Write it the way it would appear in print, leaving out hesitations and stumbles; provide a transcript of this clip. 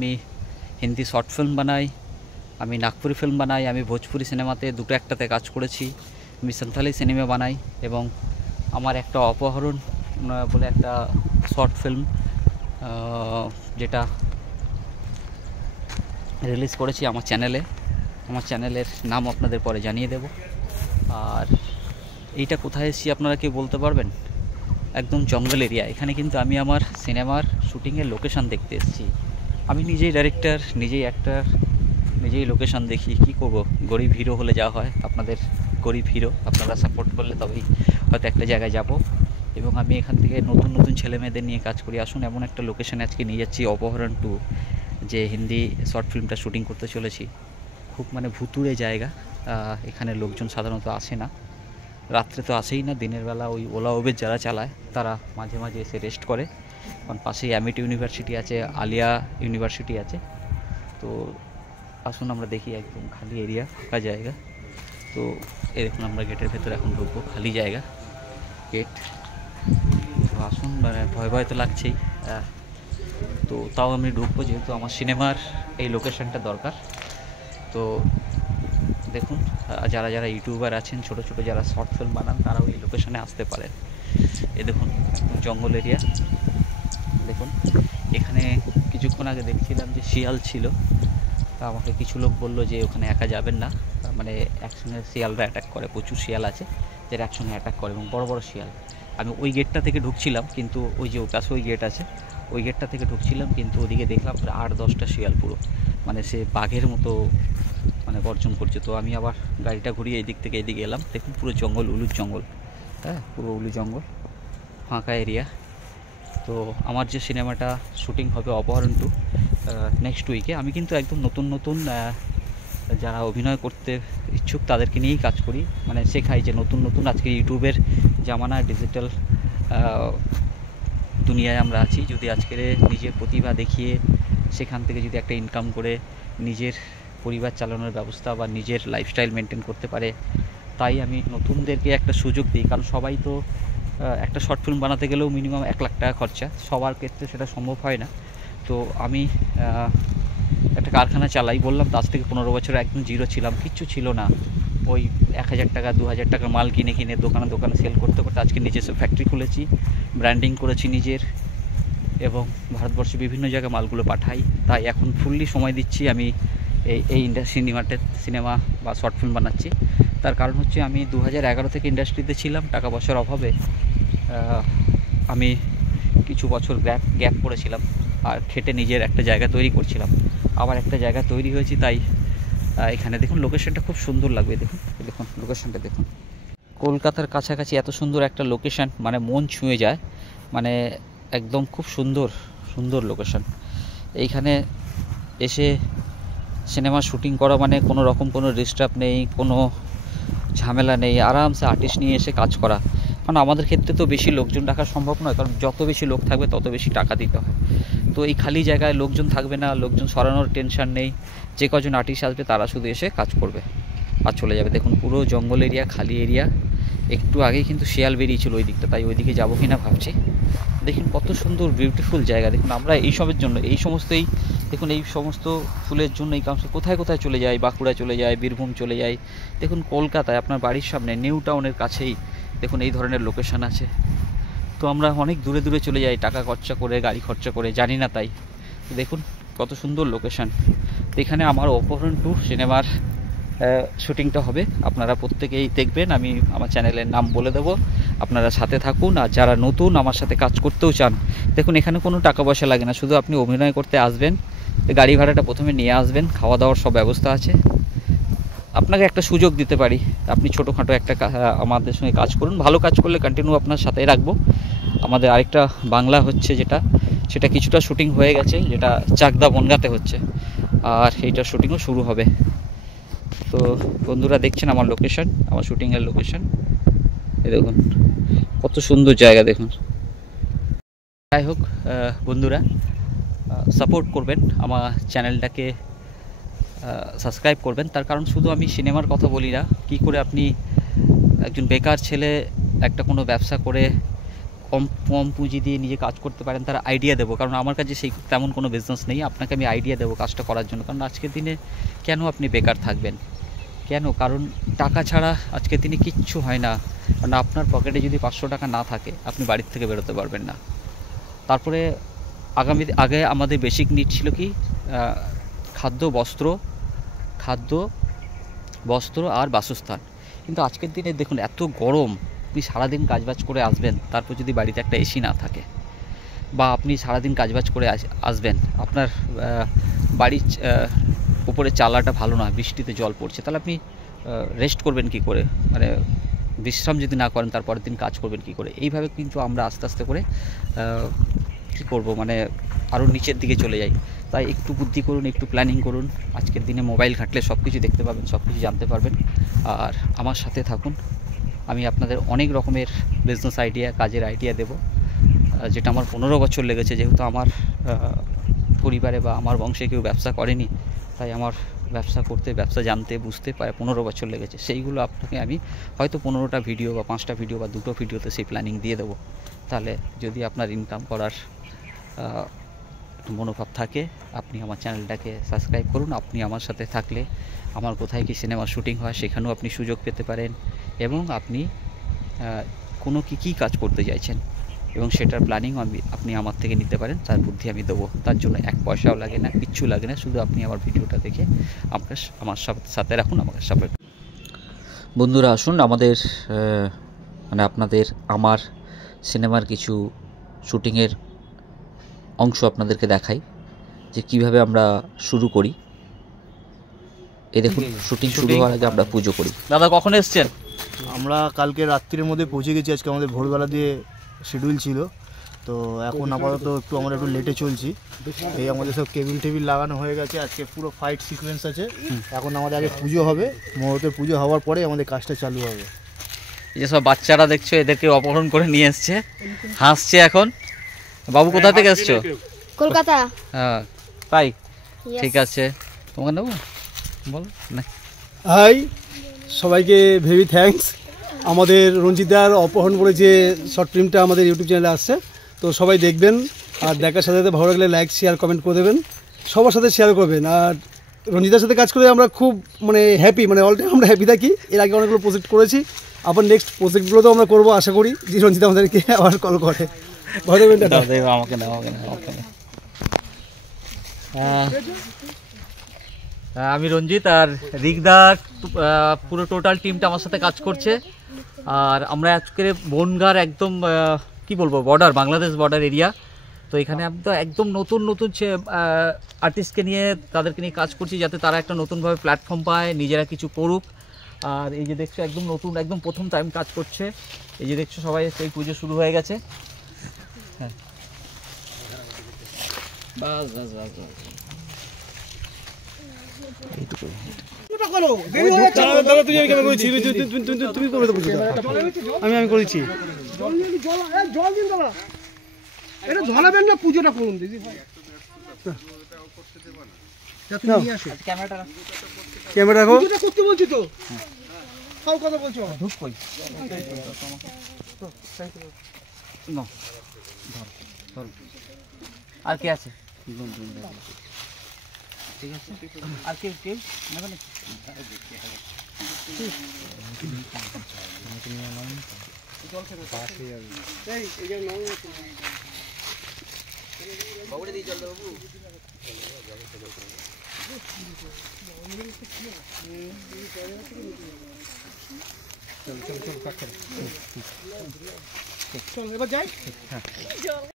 আমি Hindi short film বানাই, আমি নাগপুরি ফিল্ম বানাই, আমি ভোজপুরি সিনেমাতে দুটো একটাতে কাজ করেছি, আমি সান্থালি সিনেমা বানাই এবং আমার একটা অপহরণ বলে একটা শর্ট ফিল্ম যেটা রিলিজ করেছি আমার চ্যানেলের নাম আপনাদের পরে জানিয়ে দেব। আর এইটা কোথায় এসেছি আপনারা কি বলতে পারবেন? একদম জঙ্গল এরিয়া। এখানে কিন্তু আমি আমার সিনেমার শ্যুটিংয়ের লোকেশান দেখতে এসেছি। আমি নিজেই ডাইরেক্টর, নিজেই অ্যাক্টর, নিজেই লোকেশান দেখি। কী করব, গরিব হিরো হলে যা হয়, আপনাদের গরিব হিরো আপনারা সাপোর্ট করলে তবেই হয়তো একটা জায়গায় যাব। এবং আমি এখান থেকে নতুন নতুন ছেলে মেয়েদের নিয়ে কাজ করি। আসুন এমন একটা লোকেশানে আজকে নিয়ে যাচ্ছি, অপহরণ 2, যে হিন্দি শর্ট ফিল্মটা শ্যুটিং করতে চলেছি। খুব মানে ভুতুড়ে জায়গা, এখানে লোকজন সাধারণত আসে না, রাত্রে তো আসেই না। দিনের বেলা ওই ওলা উবের যারা চালায় তারা মাঝে মাঝে এসে রেস্ট করে, কারণ পাশেই অ্যামিটি ইউনিভার্সিটি আছে, আলিয়া ইউনিভার্সিটি আছে। তো আসুন আমরা দেখি, একদম খালি এরিয়া, ফাঁকা জায়গা। তো এই দেখুন আমরা গেটের ভেতরে এখন ঢুকবো, খালি জায়গা গেট। তো আসুন, মানে ভয় ভয় তো লাগছেই, তো তাও আমি ঢুকবো যেহেতু আমার সিনেমার এই লোকেশানটা দরকার। তো দেখুন, যারা যারা ইউটিউবার আছেন, ছোটো ছোটো যারা শর্ট ফিল্ম বানান, তারাও এই লোকেশানে আসতে পারেন। এই দেখুন জঙ্গল এরিয়া। দেখুন এখানে কিছুক্ষণ আগে দেখছিলাম যে শিয়াল ছিল, তা আমাকে কিছু লোক বললো যে ওখানে একা যাবেন না, মানে একসঙ্গে শিয়ালরা অ্যাটাক করে, প্রচুর শিয়াল আছে যারা একসঙ্গে অ্যাটাক করে এবং বড় বড় শিয়াল। আমি ওই গেটটা থেকে ঢুকছিলাম, কিন্তু ওই যে কাছে ওই গেট আছে, ওই গেটটা থেকে ঢুকছিলাম, কিন্তু ওদিকে দেখলাম প্রায় 8-10টা শিয়াল, পুরো মানে সে বাঘের মতো মানে গর্জন করছে। তো আমি আবার গাড়িটা ঘুরিয়ে এই দিক থেকে এদিকে এলাম। দেখুন পুরো জঙ্গল, উলুর জঙ্গল, হ্যাঁ পুরো উলু জঙ্গল, ফাঁকা এরিয়া। তো আমার যে সিনেমাটা শ্যুটিং হবে অপহরণ 2 নেক্সট উইকে, আমি কিন্তু একদম নতুন নতুন যারা অভিনয় করতে ইচ্ছুক তাদেরকে নিয়েই কাজ করি, মানে শেখাই যে নতুন নতুন আজকে ইউটিউবের জামানায়, ডিজিটাল দুনিয়ায় আমরা আছি। যদি আজকের নিজের প্রতিভা দেখিয়ে সেখান থেকে যদি একটা ইনকাম করে নিজের পরিবার চালানোর ব্যবস্থা বা নিজের লাইফস্টাইল মেনটেন করতে পারে, তাই আমি নতুনদেরকে একটা সুযোগ দিই। কারণ সবাই তো একটা শর্ট ফিল্ম বানাতে গেলেও মিনিমাম 1 লাখ টাকা খরচা, সবার ক্ষেত্রে সেটা সম্ভব হয় না। তো আমি একটা কারখানা চালাই, বললাম তো আজ থেকে 15 বছর একদম জিরো ছিলাম, কিচ্ছু ছিল না। ওই 1000 টাকা 2000 টাকার মাল কিনে কিনে দোকানে দোকানে সেল করতে করতে আজকে নিজস্ব ফ্যাক্টরি খুলেছি, ব্র্যান্ডিং করেছি নিজের, এবং ভারতবর্ষে বিভিন্ন জায়গায় মালগুলো পাঠাই। তাই এখন ফুললি সময় দিচ্ছি আমি এই সিনেমা বা শর্ট ফিল্ম বানাচ্ছি। তার কারণ হচ্ছে আমি 2011 থেকে ইন্ডাস্ট্রিতে ছিলাম, টাকা পয়সার অভাবে আমি কিছু বছর গ্যাপ করেছিলাম, আর খেটে নিজের একটা জায়গা তৈরি করছিলাম। আবার একটা জায়গা তৈরি হয়েছি, তাই এখানে দেখুন লোকেশনটা খুব সুন্দর লাগবে। দেখুন দেখুন লোকেশনটা দেখুন, কলকাতার কাছাকাছি এত সুন্দর একটা লোকেশন, মানে মন ছুঁয়ে যায়, মানে একদম খুব সুন্দর সুন্দর লোকেশন। এইখানে এসে সিনেমা শ্যুটিং করা মানে কোনো রকম কোনো ডিস্টার্ব নেই, কোনো ঝামেলা নেই, আরামসে আর্টিস্ট নিয়ে এসে কাজ করা। কারণ আমাদের ক্ষেত্রে তো বেশি লোকজন রাখা সম্ভব নয়, কারণ যত বেশি লোক থাকবে তত বেশি টাকা দিতে হয়। তো এই খালি জায়গায় লোকজন থাকবে না, লোকজন সরানোর টেনশন নেই, যে কজন আর্টিস্ট আসবে তারা শুধু এসে কাজ করবে আর চলে যাবে। দেখুন পুরো জঙ্গল এরিয়া, খালি এরিয়া। একটু আগেই কিন্তু শিয়াল বেরিয়েছিল ওই দিকটা, তাই ওইদিকে যাবো কি না ভাবছি। দেখুন কত সুন্দর বিউটিফুল জায়গা। দেখুন আমরা এইসবের জন্য, এই সমস্তই দেখুন, এই সমস্ত ফুলের জন্য এই কাউন্সিল কোথায় কোথায় চলে যায়, বাঁকুড়া চলে যায়, বীরভূম চলে যায়। দেখুন কলকাতায় আপনার বাড়ির সামনে নিউ টাউনের কাছেই দেখুন এই ধরনের লোকেশান আছে। তো আমরা অনেক দূরে দূরে চলে যাই টাকা খরচা করে, গাড়ি খরচা করে, জানি না তাই। দেখুন কত সুন্দর লোকেশান। এখানে আমার অপহরণ 2 সিনেমার শ্যুটিংটা হবে, আপনারা প্রত্যেকেই দেখবেন, আমি আমার চ্যানেলের নাম বলে দেবো, আপনারা সাথে থাকুন। আর যারা নতুন আমার সাথে কাজ করতেও চান, দেখুন এখানে কোনো টাকা পয়সা লাগে না, শুধু আপনি অভিনয় করতে আসবেন, গাড়ি ভাড়াটা প্রথমে নিয়ে আসবেন, খাওয়া দাওয়ার সব ব্যবস্থা আছে। আপনাকে একটা সুযোগ দিতে পারি, আপনি ছোটোখাটো একটা আমাদের সঙ্গে কাজ করুন, ভালো কাজ করলে কন্টিনিউ আপনার সাথে রাখবো। আমাদের আরেকটা বাংলা হচ্ছে সেটা কিছুটা শ্যুটিং হয়ে গেছে, যেটা চাকদা বনগাঁতে হচ্ছে, আর এইটার শ্যুটিংও শুরু হবে। তো বন্ধুরা দেখছেন আমার লোকেশন, আমার শ্যুটিংয়ের লোকেশন, এই দেখুন কত সুন্দর জায়গা দেখুন। যাই হোক বন্ধুরা, সাপোর্ট করবেন আমার চ্যানেলটাকে, সাবস্ক্রাইব করবেন। তার কারণ শুধু আমি সিনেমার কথা বলি না, কী করে আপনি একজন বেকার ছেলে একটা কোনো ব্যবসা করে কম কম পুঁজি দিয়ে নিজে কাজ করতে পারেন তারা আইডিয়া দেবো, কারণ আমার কাছে সেই তেমন কোনো বিজনেস নেই। আপনাকে আমি আইডিয়া দেবো কাজটা করার জন্য, কারণ আজকের দিনে কেন আপনি বেকার থাকবেন, কেন? কারণ টাকা ছাড়া আজকের দিনে কিচ্ছু হয় না। কারণ আপনার পকেটে যদি 500 টাকা না থাকে আপনি বাড়ির থেকে বেরোতে পারবেন না। তারপরে আগে আমাদের বেসিক নিড ছিল কি, খাদ্য বস্ত্র আর বাসস্থান। কিন্তু আজকের দিনে দেখুন এত গরম, আপনি সারাদিন কাজবাজ করে আসবেন, তারপর যদি বাড়িতে একটা এসি না থাকে, বা আপনি সারাদিন কাজবাজ করে আসবেন, আপনার বাড়ির উপরে চালাটা ভালো না, বৃষ্টিতে জল পড়ছে, তাহলে আপনি রেস্ট করবেন কি করে, মানে বিশ্রাম যদি না করেন তারপরের দিন কাজ করবেন কি করে? এইভাবে কিন্তু আমরা আস্তে আস্তে করে কী করব, মানে আরও নিচের দিকে চলে যাই। তাই একটু বুদ্ধি করুন, একটু প্ল্যানিং করুন। আজকের দিনে মোবাইল ঘাঁটলে সব কিছু দেখতে পাবেন, সব কিছু জানতে পারবেন। আর আমার সাথে থাকুন, আমি আপনাদের অনেক রকমের বিজনেস আইডিয়া, কাজের আইডিয়া দেব, যেটা আমার 15 বছর লেগেছে। যেহেতু আমার পরিবারে বা আমার বংশে কেউ ব্যবসা করেনি, তাই আমার ব্যবসা জানতে বুঝতে প্রায় 15 বছর লেগেছে। সেইগুলো আপনাকে আমি হয়তো 15টা ভিডিও বা 5টা ভিডিও বা 2টো ভিডিওতে সেই প্ল্যানিং দিয়ে দেবো। তাহলে যদি আপনার ইনকাম করার মনোভাব থাকে, আপনি আমার চ্যানেলটাকে সাবস্ক্রাইব করুন। আপনি আমার সাথে থাকলে আমার কোথায় কি সিনেমার শুটিং হয় সেখানেও আপনি সুযোগ পেতে পারেন, এবং আপনি কোনো কী কাজ করতে চাইছেন এবং সেটার প্ল্যানিং আপনি আমার থেকে নিতে পারেন। তার বুদ্ধি আমি দেবো। তার জন্য 1 পয়সাও লাগে না, কিচ্ছু লাগে না, শুধু আপনি আমার ভিডিওটা দেখে আমার সাথে রাখুন, আমাকে সাপোর্ট। বন্ধুরা আসুন, আমাদের আমার সিনেমার কিছু শুটিংয়ের অংশ আপনাদেরকে দেখাই, যে কিভাবে আমরা শুরু করি। এই দেখুন, শুটিং শুরু হওয়ার আগে আমরা পুজো করি। দাদা কখন এসছেন? আমরা কালকে রাত্রির মধ্যে পৌঁছে গেছি। আজকে আমাদের ভোরবেলা দিয়ে শিডিউল ছিল, তো এখন আপাতত আমরা একটু লেটে চলছি। এই আমাদের সব টেবিল লাগানো হয়ে গেছে। আজকে পুরো ফাইট সিকোয়েন্স আছে। এখন আমাদের আগে পুজো হবে, মুহূর্তের পুজো হওয়ার পরে আমাদের কাজটা চালু হবে। এই যে সব বাচ্চারা দেখছো, এদেরকে অপহরণ করে নিয়ে এসছে, হাসছে এখন। বাবু কোথা থেকে এসছো? কলকাতা। হ্যাঁ তাই, ঠিক আছে। তোমাকে নেবো, বল না। হাই সবাইকে, ভেরি থ্যাঙ্কস। আমাদের রঞ্জিতদার অপহরণ করে যে শর্ট ফিল্মটা আমাদের ইউটিউব চ্যানেলে আসছে, তো সবাই দেখবেন। আর দেখার সাথে সাথে ভালো লাগলে লাইক, শেয়ার, কমেন্ট করে দেবেন, সবার সাথে শেয়ার করবেন। আর রঞ্জিতার সাথে কাজ করে আমরা খুব হ্যাপি, অল টাইম আমরা হ্যাপি থাকি। এর আগে অনেকগুলো প্রজেক্ট করেছি, আবার নেক্সট প্রজেক্টগুলো তো আমরা করবো, আশা করি যে রঞ্জিতা আমাদেরকে আবার কল করে। আমাকে না। আমি রঞ্জিত, আর রিকদা পুরো টোটাল টিমটা আমার সাথে কাজ করছে। আর আমরা আজকে বনগাঁর একদম কি বলবো, বর্ডার, বাংলাদেশ বর্ডার এরিয়া। তো এখানে একদম নতুন আর্টিস্টকে নিয়ে, তাদেরকে নিয়ে কাজ করছি, যাতে তারা একটা নতুনভাবে প্ল্যাটফর্ম পায়, নিজেরা কিছু করুক। আর এই যে দেখছো, একদম প্রথম টাইম কাজ করছে। এই যে দেখছো সবাই, সেই পুজো শুরু হয়ে গেছে। হ্যাঁ, বাস। আমি করেছি। এটা ঝলাবেন না, পুজোটা করুন দিদি। ক্যামেরা রাখো, পুজোটা করতে বলছি তো। সব কথা বলছো। ধূপ কই? আর কে আছে? ঠিক আছে, আর কেউ নেবে নাকি? বাবুরে দিয়ে জল দেবো। চল এবার যাই।